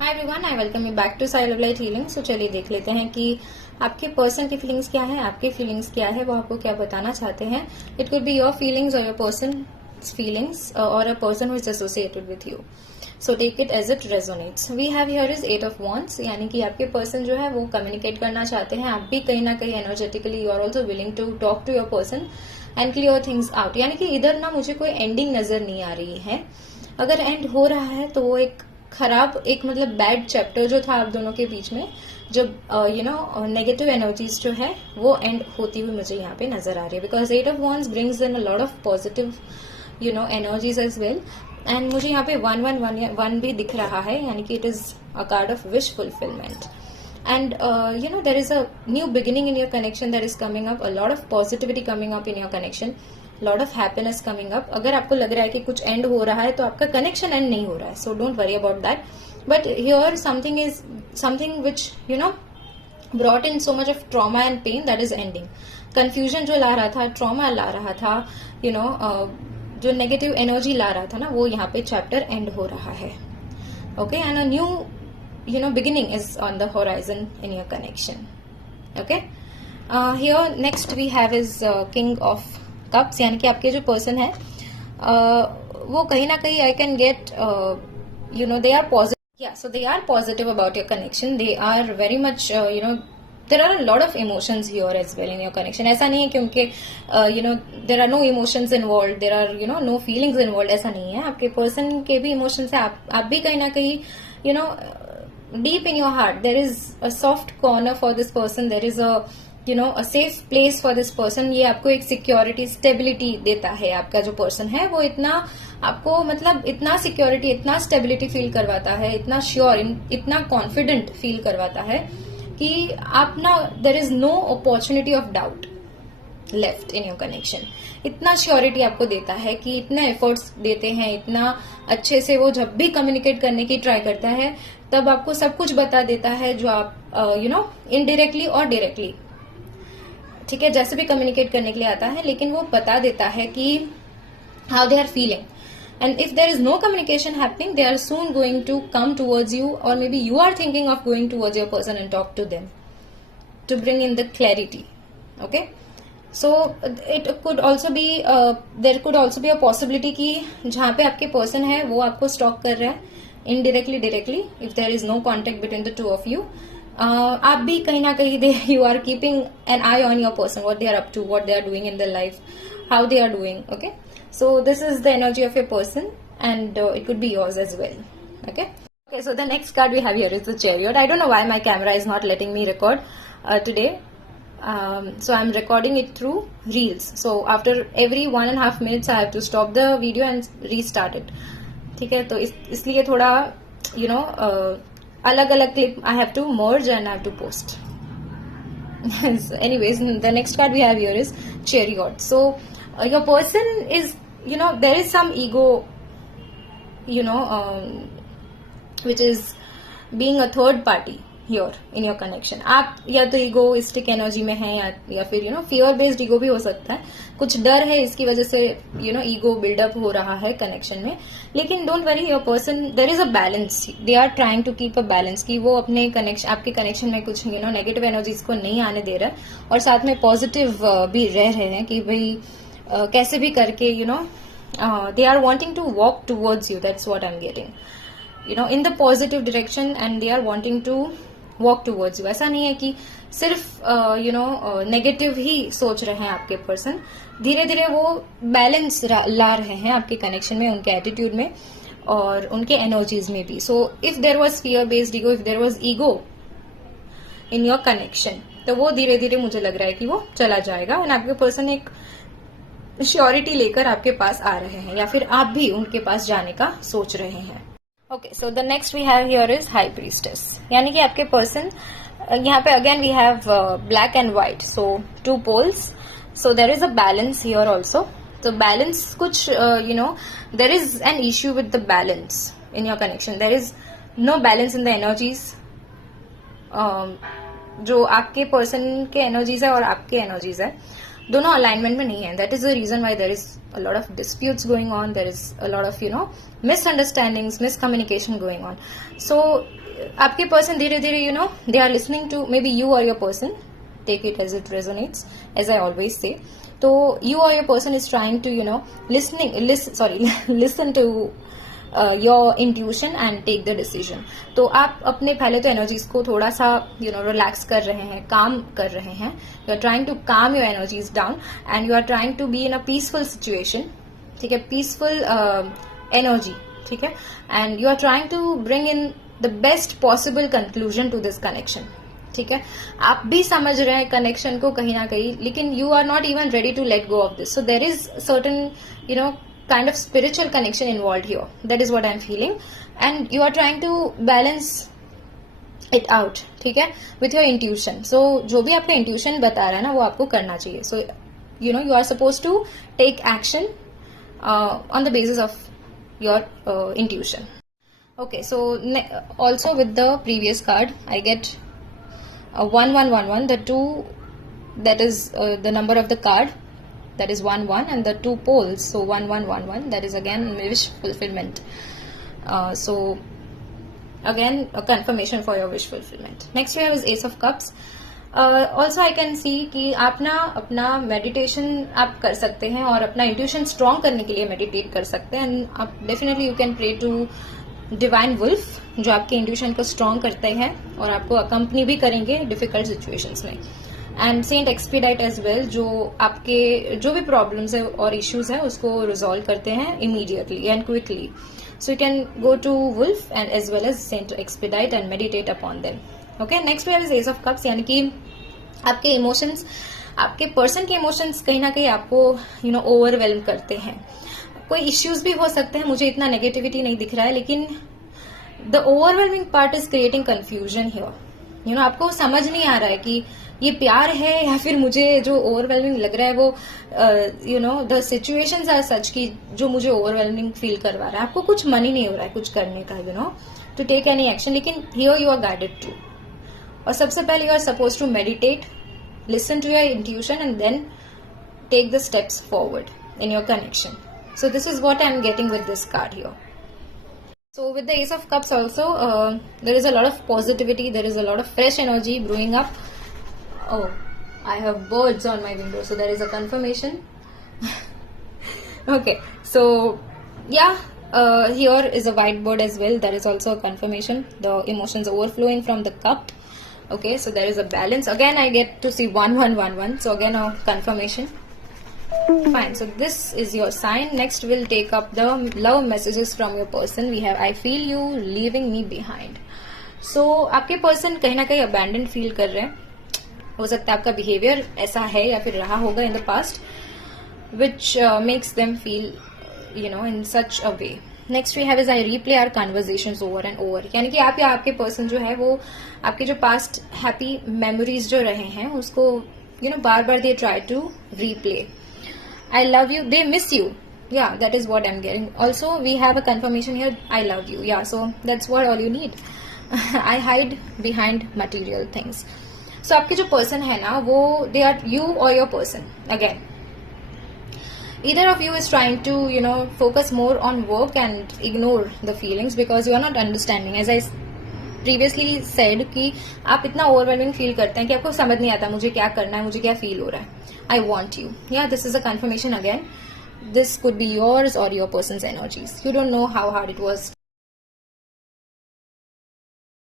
Hi everyone, I welcome you back to sail of light healing. So चलिए देख लेते हैं कि आपके पर्सन की फीलिंग्स क्या है, आपके फीलिंग्स क्या है, वो आपको क्या बताना चाहते हैं। It could be your feelings और योर पर्सन फीलिंग्स और a person who is associated with you. So take it as it resonates. We have here is 8 of wands, यानी कि आपके पर्सन जो है वो कम्युनिकेट करना चाहते हैं। आप भी कहीं ना कहीं energetically you are also willing to talk to your person and clear things out. यानी कि इधर ना मुझे कोई एंडिंग नजर नहीं आ रही है। अगर एंड हो रहा है तो वो एक खराब, एक मतलब बैड चैप्टर जो था आप दोनों के बीच में, जो नेगेटिव एनर्जीज जो है वो एंड होती हुई मुझे यहाँ पे नजर आ रही है। Because 8 of wands brings in a lot of positive energies as well. And मुझे यहाँ पे 1 भी दिख रहा है, यानी कि it is a card of wish fulfilment. And there is a new beginning in your connection that is coming up, a lot of positivity coming up in your connection, lot of happiness coming up. अगर आपको लग रहा है कि कुछ and हो रहा है तो आपका कनेक्शन एंड नहीं हो रहा है, so don't worry about that. But here something which brought in so much of trauma and pain, that is ending. Confusion जो ला रहा था, trauma ला रहा था, जो नेगेटिव एनर्जी ला रहा था ना, वो यहाँ पे चैप्टर एंड हो रहा है. Okay, and a new beginning is on the horizon in your connection. Okay, here next we have is king of cups, यानी कि आपके जो पर्सन है वो कहीं ना कहीं I can get they are positive. Yeah, so they are positive about your connection. They are very much there are a lot of emotions here as well in your connection. ऐसा नहीं है क्योंकि there are no emotions involved, there are no feelings involved, ऐसा नहीं है. आपके person के भी इमोशंस है, आप भी कहीं ना कहीं deep in your heart there is a soft corner for this person, there is a safe place for this person. ये आपको एक सिक्योरिटी, स्टेबिलिटी देता है. आपका जो पर्सन है वो इतना आपको मतलब इतना सिक्योरिटी, इतना स्टेबिलिटी फील करवाता है, इतना श्योर, इतना कॉन्फिडेंट फील करवाता है कि आप ना there is no opportunity of doubt left in your connection. इतना श्योरिटी आपको देता है कि इतना एफर्ट्स देते हैं, इतना अच्छे से वो जब भी कम्युनिकेट करने की ट्राई करता है तब आपको सब कुछ बता देता है, जो आप इनडायरेक्टली और डायरेक्टली, ठीक है, जैसे भी कम्युनिकेट करने के लिए आता है, लेकिन वो बता देता है कि how they are feeling. And if there is no communication happening, they are soon going to come towards you, or maybe you are thinking of going towards your person and talk to them to bring in the clarity. Okay, so it could also be there could also be a possibility कि जहाँ पे आपके person है वो आपको stalk कर रहा है indirectly, directly, if there is no contact between the two of you. आप भी कहीं ना कहीं you are keeping an eye on your person, what they are up to, what they are doing in their life, how they are doing. Okay, so this is the energy of your person, and it could be yours as well. Okay, so the next card we have here is the Chariot. I don't know why my camera is not letting me record today. So I'm recording it through Reels. So after every 1.5 minutes I have to stop the video and restart it. ठीक है, तो इसलिए थोड़ा अलग अलग clip I have to merge and I have to post. Anyways, the next card we have here is Chariot. So your person is, there is some ego, which is being a third party here in your connection. आप या तो egoistic energy में हैं या फिर fear based ego भी हो सकता है. कुछ डर है, इसकी वजह से ego build up हो रहा है connection में. लेकिन don't worry, your person, there is a balance. They are trying to keep a balance कि वो अपने connection, आपके connection में कुछ negative energies को नहीं आने दे रहा है, और साथ में positive भी रह रहे हैं कि भाई कैसे भी करके they are wanting to walk towards you. That's what I'm getting. In the positive direction, and they are wanting to walk towards you. ऐसा नहीं है कि सिर्फ नेगेटिव ही सोच रहे हैं आपके पर्सन. धीरे धीरे वो बैलेंस ला रहे हैं आपके कनेक्शन में, उनके एटीट्यूड में और उनके एनर्जीज में भी. So if there was fear based ego, if there was ego in your connection, तो वो धीरे धीरे मुझे लग रहा है कि वो चला जाएगा, और आपके पर्सन एक श्योरिटी लेकर आपके पास आ रहे हैं, या फिर आप भी उनके पास जाने का सोच रहे हैं. Okay, so the next we have here is high priestess, यानी कि आपके पर्सन, यहाँ पे again we have black and white, so 2 poles. So there is a balance here also. तो बैलेंस कुछ there is an issue with the balance in your connection. There is no balance in the energies. जो आपके person के energies है और आपके energies है, दोनों अलाइनमेंट में नहीं है. That is the reason why there is a lot of disputes going on, there is a lot of misunderstandings, miscommunication going on. So आपके पर्सन धीरे धीरे they are listening to maybe you और your person, take it as it resonates, as I always say. So you or your person is trying to listen to your intuition and take the decision. तो आप अपने पहले तो energies को थोड़ा सा relax कर रहे हैं, काम कर रहे हैं. You are trying to calm your energies down and you are trying to be in a peaceful situation. ठीक है, पीसफुल एनर्जी. ठीक है, and you are trying to bring in the best possible conclusion to this connection. ठीक है, आप भी समझ रहे हैं कनेक्शन को कहीं ना कहीं, लेकिन you are not even ready to let go of this. So there is certain kind of spiritual connection involve here. That is what I am feeling and you are trying to balance it out. ठीक है, with your intuition. सो जो भी आपका intuition बता रहा है ना, वो आपको करना चाहिए. So you are suppose to take action on the basis of your intuition. Okay, so also with the previous card, I get 1111. The 2, that is the number of the card, that is 11, and the 2 poles, so 1111. That is again wish fulfillment. So again a confirmation for your wish fulfillment. Next we have is Ace of Cups. Also I can see कि आप ना अपना meditation आप कर सकते हैं और अपना इंट्यूशन स्ट्रॉन्ग करने के लिए मेडिटेट कर सकते हैं. एंड आप definitely you can pray to divine wolf, जो आपके इंट्यूशन को स्ट्रॉन्ग करते हैं और आपको अकम्पनी भी करेंगे डिफिकल्ट सिचुएशंस में. And Saint Expedite as well, जो आपके जो भी प्रॉब्लम्स है और इश्यूज है उसको रिजॉल्व करते हैं immediately and quickly. So you can go to wolf and as well as Saint Expedite and meditate upon them. Okay, next we have is ace of cups, यानी कि आपके इमोशंस, आपके पर्सन के emotions कहीं ना कहीं आपको ओवरवेल्म करते हैं. कोई इश्यूज भी हो सकते हैं, मुझे इतना नेगेटिविटी नहीं दिख रहा है, लेकिन the overwhelming part is creating confusion here. आपको समझ नहीं आ रहा है कि ये प्यार है या फिर मुझे जो ओवरवेलमिंग लग रहा है वो द सिचुएशंस आर सच कि जो मुझे ओवरवेलमिंग फील करवा रहा है. आपको कुछ मन ही नहीं हो रहा है कुछ करने का, टू टेक एनी एक्शन. लेकिन here you are guided to. और सबसे पहले you are suppose to meditate, listen to your intuition and then take the steps forward in your connection. So this is what I am getting with this card here. So with the Ace of Cups also, there is a lot of positivity, there is a lot of fresh energy brewing up. Oh, I have birds on my window, so there is a confirmation. Okay, so yeah, here is a white bird as well. There is also a confirmation. The emotions overflowing from the cup. Okay, so there is a balance. Again, I get to see 1111. So again, a confirmation. Fine, so this is your sign. Next we'll take up the love messages from your person. We have I feel you leaving me behind. So आपके person कहीं ना कहीं abandon feel कर रहे हैं. हो सकता है आपका बिहेवियर ऐसा है या फिर रहा होगा in the past, which makes them feel in such a way. Next we have is I replay our conversations over and over, यानी कि आप या आपके पर्सन जो है वो आपके जो पास्ट हैप्पी मेमोरीज जो रहे हैं उसको बार बार they try to replay. I love you, they miss you. Yeah, that is what I'm getting. Also, we have a confirmation here, I love you. Yeah, so that's what all you need. I hide behind material things. So, आपके जो person है ना, वो they are you or your person. Again, either of you is trying to focus more on work and ignore the feelings because you are not understanding. As I previously said कि आप इतना overwhelming feel करते हैं कि आपको समझ नहीं आता मुझे क्या करना है, मुझे क्या feel हो रहा है. I want you. Yeah, this is a confirmation again. This could be yours or your person's energies. You don't know how hard it was